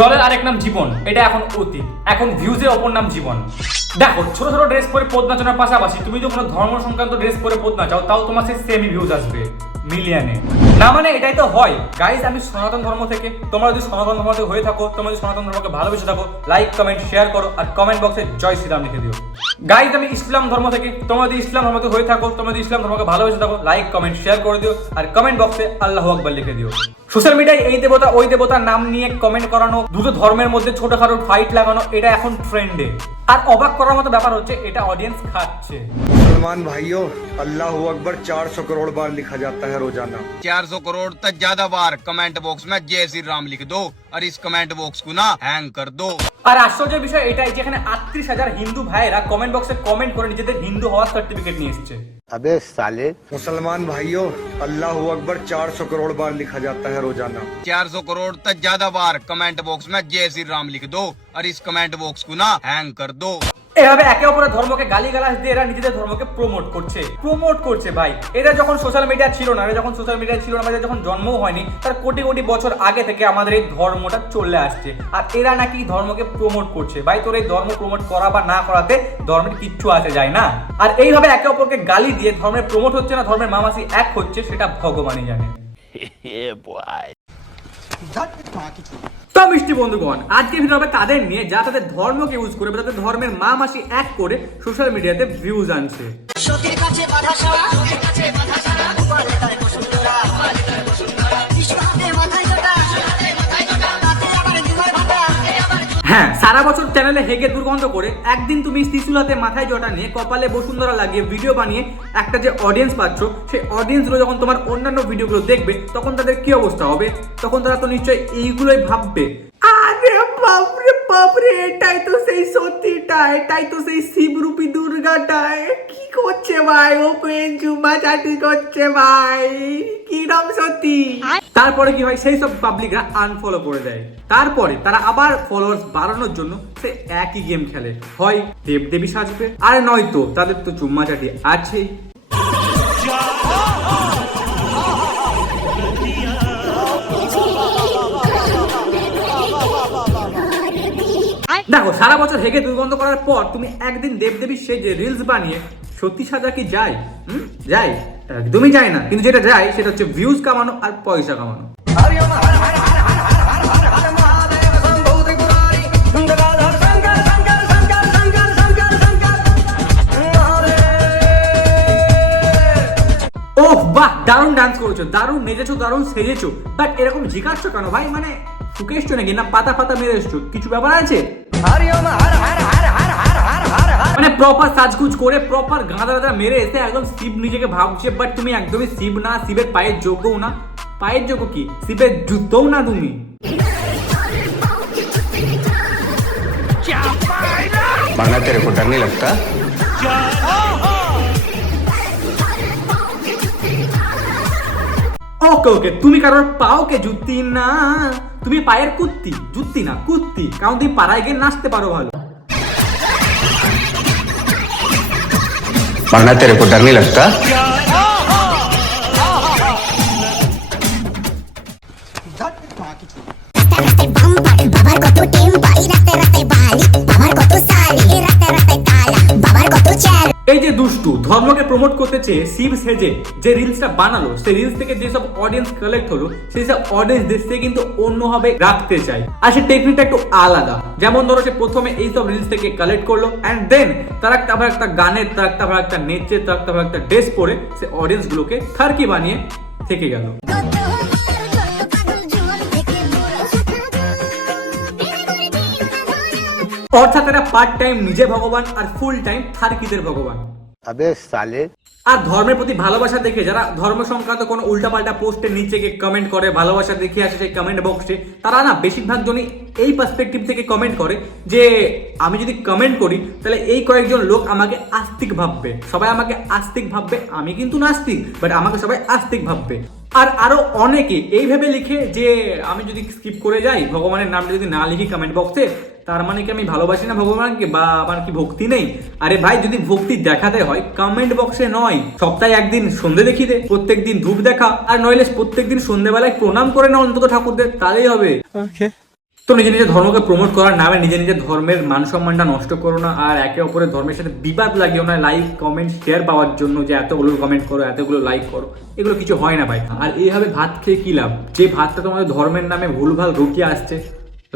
জলের আরেক নাম জীবন, এটা এখন অতীত, এখন ভিউজের অপর নাম জীবন। দেখো, ছোট ছোট ড্রেস পরে পদ নাচানোর পাশাপাশি তুমি যদি কোনো ধর্ম সংক্রান্ত ড্রেস পরে পদ নাচাও, তাও তোমার সেই সেমি ভিউজ আসবে মিলিয়নে। না মানে এটাই তো হয় গাইজ। আমি সনাতন ধর্ম থেকে, তোমরা যদি সনাতন ধর্ম থেকে হয়ে থাকো, তোমরা যদি সনাতন ধর্মকে ভালোবেসে থাকো, লাইক কমেন্ট শেয়ার করো আর কমেন্ট বক্সে জয় শ্রীরাম লিখে দিও। গাইজ আমি ইসলাম ধর্ম থেকে, তোমরা যদি ইসলাম ধর্ম থেকে হয়ে থাকো, তোমরা যদি ইসলাম ধর্মকে ভালোবেসে থাকো, লাইক কমেন্ট শেয়ার করে দিও আর কমেন্ট বক্সে আল্লাহু আকবার লিখে দিও। সোশ্যাল মিডিয়ায় এই দেবতা ওই দেবতার নাম নিয়ে কমেন্ট করানো, দুটো ধর্মের মধ্যে ছোটখাটো ফাইট লাগানো, এটা এখন ট্রেন্ডে। আর অবাক করার মতো ব্যাপার হচ্ছে এটা অডিয়েন্স খাচ্ছে। मुसलमान भाइयों, अल्लाह अकबर 400 करोड़ बार लिखा जाता है रोजाना। 400 करोड़ तक ज्यादा बार कमेंट बॉक्स में जय श्री राम लिख दो और इस कमेंट बॉक्स को ना हैंग कर दो। আর আশ্চর্যের বিষয় এটাই, যেখানে 38,000 হিন্দু ভাইয়েরা কমেন্ট বক্সে কমেন্ট করে নিজেদের হিন্দু হওয়ার সার্টিফিকেট নিয়ে এসেছে। अबे साले। मुसलमान भाइयों, अल्लाह अकबर 400 करोड़ बार लिखा जाता है रोजाना। 400 करोड़ तक ज्यादा बार कमेंट बॉक्स में जय श्री राम लिख दो और इस कमेंट बॉक्स को ना हैंग कर दो। এভাবে একে অপরের ধর্মকে গালিগালাজ দিয়ে এরা নিজেদের ধর্মকে প্রমোট করছে ভাই। এরা যখন সোশ্যাল মিডিয়া ছিল না, এরা যখন জন্মও হয়নি, তার কোটি কোটি বছর আগে থেকে আমাদের এই ধর্মটা চলে আসছে। আর এরা নাকি ধর্মকে প্রমোট করছে। ভাই, তোর এই ধর্ম প্রমোট করা বা না করাতে ধর্মের কিচ্ছু আসে যায় না। আর এইভাবে একে অপরকে গালি দিয়ে ধর্মের প্রমোট হচ্ছে না, ধর্মের মামাসি এক হচ্ছে, সেটা ভগবানই জানে। তো মিষ্টি বন্ধুগণ, আজকে ভিডিও হবে তাদের নিয়ে যারা তাদের ধর্মকে ইউজ করে, তাদের ধর্মের মা মাসি এক করে সোশ্যাল মিডিয়াতে ভিউজ আনছে। হ্যাঁ, সারা বছর চ্যানেলে হেগে দুর্গন্ধ করে একদিন তুমি ত্রিশুলাতে মাথায় জটা নিয়ে কপালে বসুন্ধরা লাগিয়ে ভিডিও বানিয়ে একটা যে অডিয়েন্স পাচ্ছ, সেই অডিয়েন্সগুলো যখন তোমার অন্যান্য ভিডিওগুলো দেখবে, তখন তাদের কি অবস্থা হবে? তখন তারা তো নিশ্চয়ই এইগুলোই ভাববে, আরে বাপরে বাপরে, এটাই তো সেই সত্যিটা, এটাই তো সেই শিবরূপী দুর্গাটা। কি করছে ভাই? ওপেন জুমা চাটি করছে ভাই, কিরম সত্যি। তারপরে কি হয়? সেই সব পাবলিকরা আনফলো করে দেয়। তারপরে তারা আবার ফলোয়ার্স বাড়ানোর জন্য সে একই গেম খেলে, হয় দেবদেবী সাজবে আর নয়তো তাদের তো চুম্মা চাটি আছে। দেখো, সারা বছর হেগে দুর্গন্ধ করার পর তুমি একদিন দেবদেবী সেজে রিলস বানিয়ে সত্যি সাজা কি যায়? যায়? একদমই যায় না। কিন্তু যেটা যায় সেটা হচ্ছে ভিউজ কামানো আর পয়সা কামানো। ওহ বাহ, দারুণ ডান্স করেছো, দারুণ নেচেছো, দারুণ সেজেছো, বাট এরকম ঝিকাচ্ছ কেন ভাই? মানে ফুকে এসছো নাকি, না পাতা ফাতা মেরে এসছো? কিছু ব্যাপার আছে? মানে প্রপার সাজগুজ করে প্রপার গাঁদা গাঁদা মেরে এসে একদম শিব নিজেকে ভাবছে, বাট তুমি একদমই শিব না, শিবের পায়ের যোগ্যও না। পায়ের যোগ্য কি? শিবের জুতোও না তুমি। वरना तेरे को डर नहीं लगता? ওকে ওকে, তুমি কারোর পাওকে জুতি না, তুমি পায়ের কুত্তি, জুতি না কুত্তি, কারণ তুমি পাড়ায় গিয়ে নাচতে পারো ভালো। वरना तेरे को डर नहीं लगता? এই যে দুষ্টু ধর্মকে প্রমোট করতে চেয়ে শিব সেজে যে রিলসটা বানালো, সেই রিলস থেকে যেসব অডিয়েন্স কালেক্ট হলো, সেই সব অডিয়েন্স দেশে কিন্তু অন্যভাবে রাখতে চাই। আর সেই টেকনিকটা একটু আলাদা। যেমন ধরো, সে প্রথমে এইসব রিলস থেকে কালেক্ট করলো, অ্যান্ড দেন তার একটা গানের, তার একটা নেচে, তার একটা ড্রেস পরে সে অডিয়েন্স গুলোকে থার্কি বানিয়ে থেকে গেল। অর্থাৎ এরা পার্ট টাইম নিজে ভগবান আর ফুল টাইম থার্কিদের ভগবান। अबे साले। আর ধর্মের প্রতি ভালোবাসা দেখে যারা ধর্ম সংক্রান্ত কোনো উল্টাপাল্টা পোস্টের নিচে গিয়ে কমেন্ট করে, ভালোবাসা দেখে আসে সেই কমেন্ট বক্সে, তারা না বেশিরভাগ জনই এই পার্সপেক্টিভ থেকে কমেন্ট করে যে আমি যদি কমেন্ট করি তাহলে এই কয়েকজন লোক আমাকে আস্তিক ভাববে, সবাই আমাকে আস্তিক ভাববে। আমি কিন্তু নাস্তিক, বাট আমাকে সবাই আস্তিক ভাববে। আর আরো অনেকে এইভাবে লিখে যে আমি যদি স্কিপ করে যাই, ভগবানের নামটা যদি না লিখি কমেন্ট বক্সে, তার মানে কি আমি ভালোবাসি না ভগবানকে, বা আমার কি ভক্তি নেই? আরে ভাই, যদি ভক্তি দেখাতে হয় কমেন্ট বক্সে নয়, সপ্তাহে একদিন সন্ধে দেখিয়ে দে, প্রত্যেকদিন ধূপ দেখা, আর নইলে প্রত্যেকদিন সন্ধ্যেবেলায় প্রণাম করে না অন্তত ঠাকুরদের, তাহলেই হবে। তো নিজের নিজের ধর্মকে প্রমোট করার নামে নিজের নিজের ধর্মের মান সম্মানটা নষ্ট করো না, আর একে অপরের ধর্মের সাথে বিবাদ লাগিও না লাইক কমেন্ট শেয়ার পাওয়ার জন্য, যে এতগুলো কমেন্ট করো এতগুলো লাইক করো, এগুলো কিছু হয় না ভাই। আর এইভাবে ভাত খেয়ে কী লাভ? যে ভাতটা তোমাদের ধর্মের নামে ভুলভাল রুটিয়ে আসছে,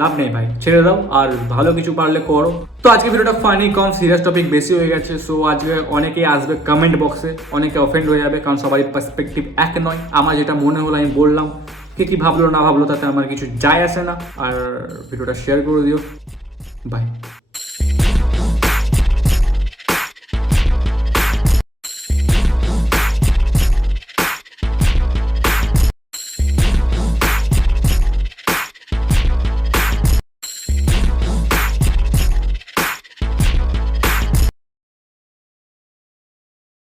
লাভ নেই ভাই, ছেড়ে দাও আর ভালো কিছু পারলে করো। তো আজকে ভিডিওটা ফানি কম, সিরিয়াস টপিক বেশি হয়ে গেছে। সো আজকে অনেকেই আসবে কমেন্ট বক্সে, অনেকে অফেন্ড হয়ে যাবে, কারণ সবারই পার্সপেক্টিভ এক নয়। আমার যেটা মনে হলো আমি বললাম, কে কী ভাবলো না ভাবলো তাতে আমার কিছু যায় আসে না। আর ভিডিওটা শেয়ার করে দিও, বাই।